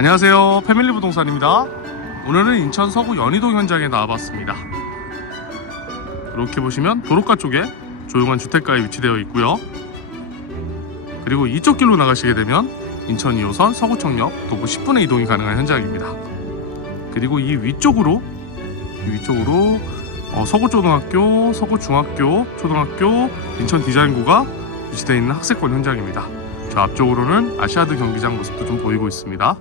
안녕하세요. 패밀리 부동산입니다. 오늘은 인천 서구 연희동 현장에 나와봤습니다. 이렇게 보시면 도로가 쪽에 조용한 주택가에 위치되어 있고요. 그리고 이쪽 길로 나가시게 되면 인천 2호선 서구청역 도보 10분의 이동이 가능한 현장입니다. 그리고 이 위쪽으로 이 위쪽으로 어, 서구초등학교, 서구중학교, 초등학교, 인천 디자인구가 위치되어 있는 학세권 현장입니다. 저 앞쪽으로는 아시아드 경기장 모습도 좀 보이고 있습니다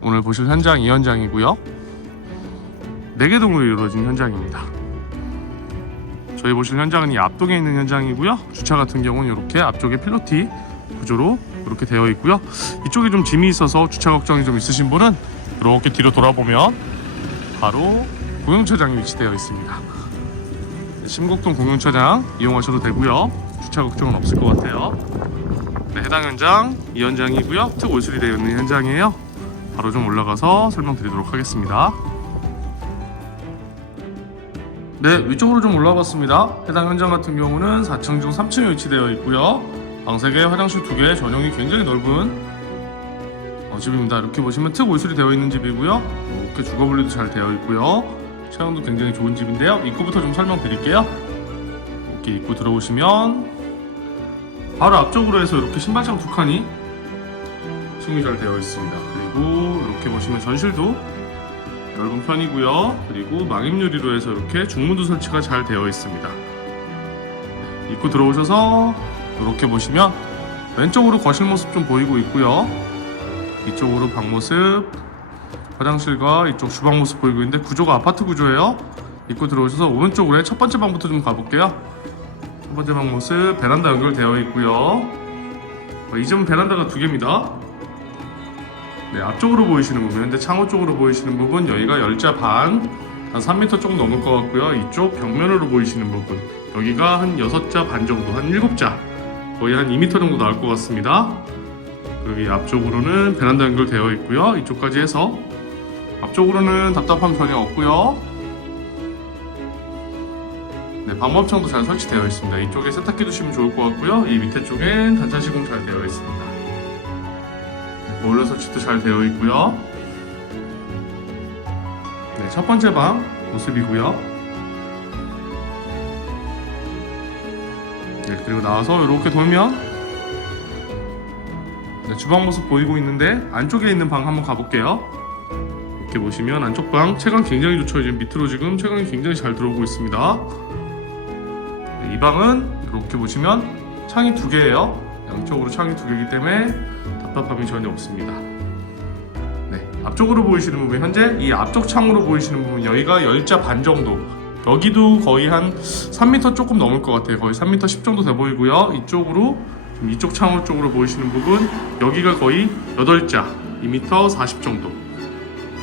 오늘 보실 현장 이 현장이고요. 네개 동으로 이루어진 현장입니다. 저희 보실 현장은 이 앞동에 있는 현장이고요. 주차 같은 경우는 이렇게 앞쪽에 필로티 구조로 이렇게 되어 있고요. 이쪽에 좀 짐이 있어서 주차 걱정이 좀 있으신 분은 이렇게 뒤로 돌아보면 바로 공용차장이 위치되어 있습니다. 심곡동 공용차장 이용하셔도 되고요. 주차 걱정은 없을 것 같아요. 네, 해당 현장 이 현장이고요. 특 올술이 되어 있는 현장이에요. 바로 좀 올라가서 설명드리도록 하겠습니다. 네, 위쪽으로 좀 올라갔습니다. 해당 현장 같은 경우는 4층 중 3층에 위치되어 있고요. 방 3개, 화장실 2개, 전용이 굉장히 넓은 어, 집입니다. 이렇게 보시면 특 올술이 되어 있는 집이고요. 이렇게 주거 분리도 잘 되어 있고요. 채용도 굉장히 좋은 집인데요. 입구부터 좀 설명드릴게요. 이렇게 입구 들어오시면 바로 앞쪽으로 해서 이렇게 신발장 두 칸이 승이 잘 되어 있습니다. 그리고 이렇게 보시면 전실도 넓은 편이고요. 그리고 망임유리로 해서 이렇게 중문도 설치가 잘 되어 있습니다. 네, 입구 들어오셔서 이렇게 보시면 왼쪽으로 거실 모습 좀 보이고 있고요. 이쪽으로 방 모습, 화장실과 이쪽 주방 모습 보이고 있는데 구조가 아파트 구조예요. 입구 들어오셔서 오른쪽으로 첫 번째 방부터 좀 가볼게요. 첫 번째 방 모습 베란다 연결되어 있고요. 어, 이 집은 베란다가 두 개입니다. 네, 앞쪽으로 보이시는 부분, 현재 창호 쪽으로 보이시는 부분 여기가 열자 반, 한 3m 조금 넘을 것 같고요. 이쪽 벽면으로 보이시는 부분, 여기가 한 6자 반 정도, 한 7자, 거의 한 2m 정도 나올 것 같습니다. 이 앞쪽으로는 베란다 연결되어 있고요. 이쪽까지 해서 앞쪽으로는 답답함 전혀 없고요. 네, 방범창도 잘 설치되어 있습니다. 이쪽에 세탁기 두시면 좋을 것 같고요. 이 밑에 쪽엔 단차 시공 잘 되어 있습니다. 보일러 설치도 잘 되어 있고요. 네, 첫 번째 방 모습이고요. 네, 그리고 나와서 이렇게 돌면 네, 주방 모습 보이고 있는데 안쪽에 있는 방 한번 가볼게요. 이렇게 보시면 안쪽 방 채광 굉장히 좋죠. 지금 밑으로 지금 채광이 굉장히 잘 들어오고 있습니다. 네, 이 방은 이렇게 보시면 창이 두 개예요. 양쪽으로 창이 두 개이기 때문에 답답함이 전혀 없습니다. 네, 앞쪽으로 보이시는 부분 현재 이 앞쪽 창으로 보이시는 부분 여기가 열자 반 정도 여기도 거의 한 3m 조금 넘을 것 같아요. 거의 3m 10 정도 돼 보이고요. 이쪽으로 이쪽 창호 쪽으로 보이시는 부분 여기가 거의 8자 2m 40 정도.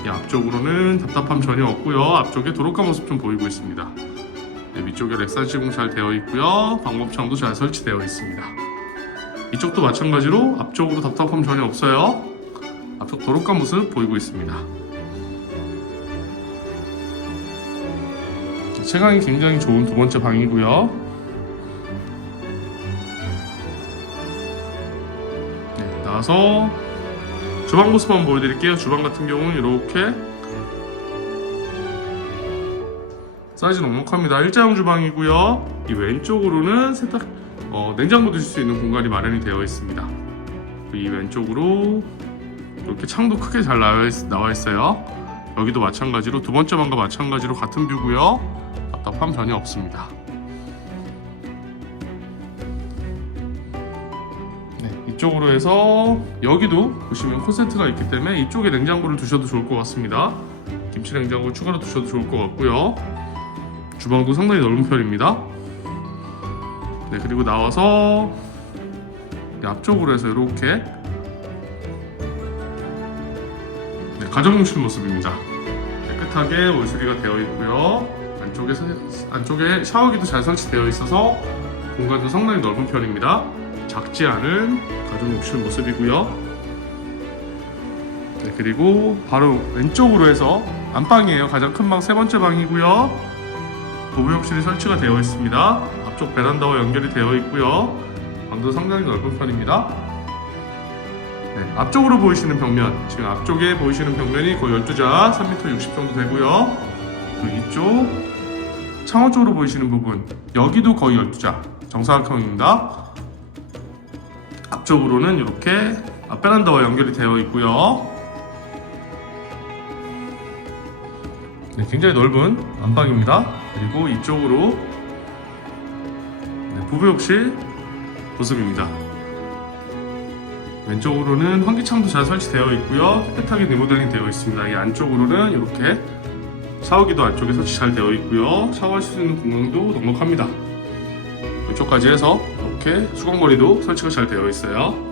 이 앞쪽으로는 답답함 전혀 없고요. 앞쪽에 도로가 모습 좀 보이고 있습니다. 네, 위쪽에 렉산 시공 잘 되어 있고요. 방법창도 잘 설치되어 있습니다. 이쪽도 마찬가지로 앞쪽으로 답답함 전혀 없어요. 앞쪽 도로가 모습 보이고 있습니다. 채광이 굉장히 좋은 두 번째 방이고요. 네, 나와서 주방 모습 한번 보여드릴게요. 주방 같은 경우는 이렇게 사이즈 넉넉합니다. 일자형 주방이고요. 이 왼쪽으로는 세탁 어, 냉장고 두실 수 있는 공간이 마련이 되어 있습니다. 이 왼쪽으로 이렇게 창도 크게 잘 나와, 있어요. 여기도 마찬가지로 두 번째 방과 마찬가지로 같은 뷰고요. 답답함 전혀 없습니다. 네, 이쪽으로 해서 여기도 보시면 콘센트가 있기 때문에 이쪽에 냉장고를 두셔도 좋을 것 같습니다. 김치 냉장고 추가로 두셔도 좋을 것 같고요. 주방도 상당히 넓은 편입니다. 네 그리고 나와서 이 앞쪽으로 해서 이렇게 네, 가정용실 모습입니다. 깨끗하게 올수리가 되어 있고요. 안쪽에 안쪽에 샤워기도 잘 설치되어 있어서 공간도 상당히 넓은 편입니다. 작지 않은 가정용실 모습이고요. 네, 그리고 바로 왼쪽으로 해서 안방이에요. 가장 큰 방 세 번째 방이고요. 도구욕실이 설치가 되어 있습니다. 앞쪽 베란다와 연결이 되어 있고요. 방도 상당히 넓은 편입니다. 네, 앞쪽으로 보이시는 벽면, 지금 앞쪽에 보이시는 벽면이 거의 12자, 3m 60 정도 되고요. 또 이쪽 창호 쪽으로 보이시는 부분, 여기도 거의 12자, 정사각형입니다. 앞쪽으로는 이렇게 앞베란다와 연결이 되어 있고요. 네, 굉장히 넓은 안방입니다. 그리고 이쪽으로 네, 부부욕실 모습입니다. 왼쪽으로는 환기창도 잘 설치되어 있고요. 깨끗하게 리모델링 되어 있습니다. 이 안쪽으로는 이렇게 샤워기도 안쪽에 설치 잘 되어 있고요. 샤워할 수 있는 공간도 넉넉합니다. 이쪽까지 해서 이렇게 수건거리도 설치가 잘 되어 있어요.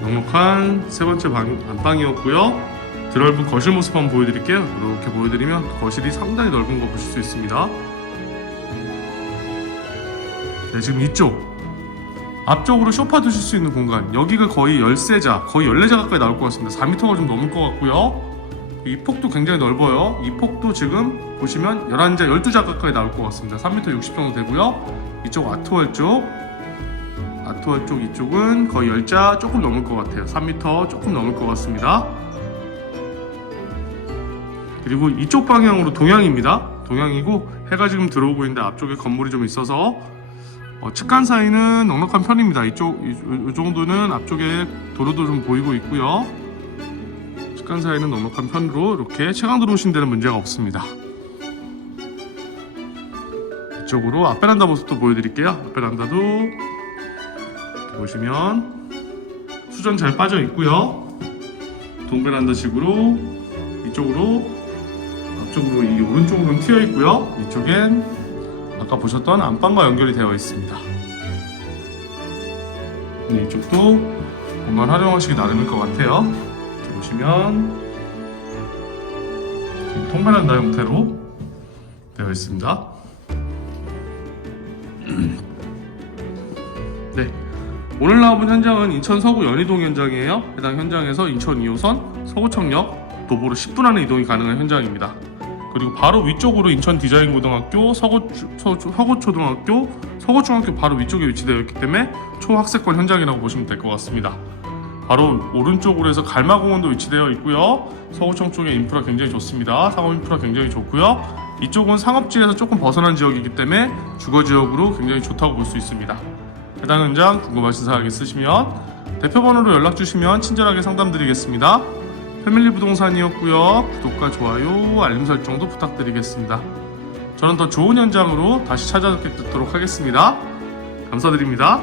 넉넉한 세 번째 방, 안방이었고요. 드넓은 거실 모습 한번 보여드릴게요. 이렇게 보여드리면 거실이 상당히 넓은 거 보실 수 있습니다. 네, 지금 이쪽 앞쪽으로 소파 두실 수 있는 공간 여기가 거의 13자, 거의 14자 가까이 나올 것 같습니다. 4m가 좀 넘을 것 같고요. 이 폭도 굉장히 넓어요. 이 폭도 지금 보시면 11자, 12자 가까이 나올 것 같습니다. 3m 60 정도 되고요. 이쪽 아트월 쪽 아트월 쪽 이쪽은 거의 10자 조금 넘을 것 같아요. 3m 조금 넘을 것 같습니다. 그리고 이쪽 방향으로 동향입니다. 동향이고 해가 지금 들어오고 있는데 앞쪽에 건물이 좀 있어서 어, 측간 사이는 넉넉한 편입니다. 이쪽 이, 이 정도는 앞쪽에 도로도 좀 보이고 있고요. 측간 사이는 넉넉한 편으로 이렇게 채광 들어오신 데는 문제가 없습니다. 이쪽으로 앞베란다 모습도 보여드릴게요. 앞베란다도 보시면 수전 잘 빠져 있고요. 동베란다 식으로 이쪽으로 앞쪽으로 이 오른쪽으로는 튀어 있고요. 이쪽엔 아까 보셨던 안방과 연결이 되어 있습니다. 네, 이쪽도 공간 활용하시기 나름일 것 같아요. 보시면 통베란다 형태로 되어 있습니다. 네, 오늘 나와본 현장은 인천 서구 연희동 현장이에요. 해당 현장에서 인천 2호선 서구청역 도보로 10분 안에 이동이 가능한 현장입니다. 그리고 바로 위쪽으로 인천 디자인 고등학교, 서구, 서, 서구초등학교, 서구중학교 바로 위쪽에 위치되어 있기 때문에 초학생권 현장이라고 보시면 될 것 같습니다. 바로 오른쪽으로 해서 갈마공원도 위치되어 있고요. 서구청 쪽에 인프라 굉장히 좋습니다. 상업 인프라 굉장히 좋고요. 이쪽은 상업지에서 조금 벗어난 지역이기 때문에 주거 지역으로 굉장히 좋다고 볼 수 있습니다. 해당 현장 궁금하신 사항 있으시면 대표번호로 연락 주시면 친절하게 상담드리겠습니다. 패밀리 부동산이었고요. 구독과 좋아요, 알림 설정도 부탁드리겠습니다. 저는 더 좋은 현장으로 다시 찾아뵙도록 하겠습니다. 감사드립니다.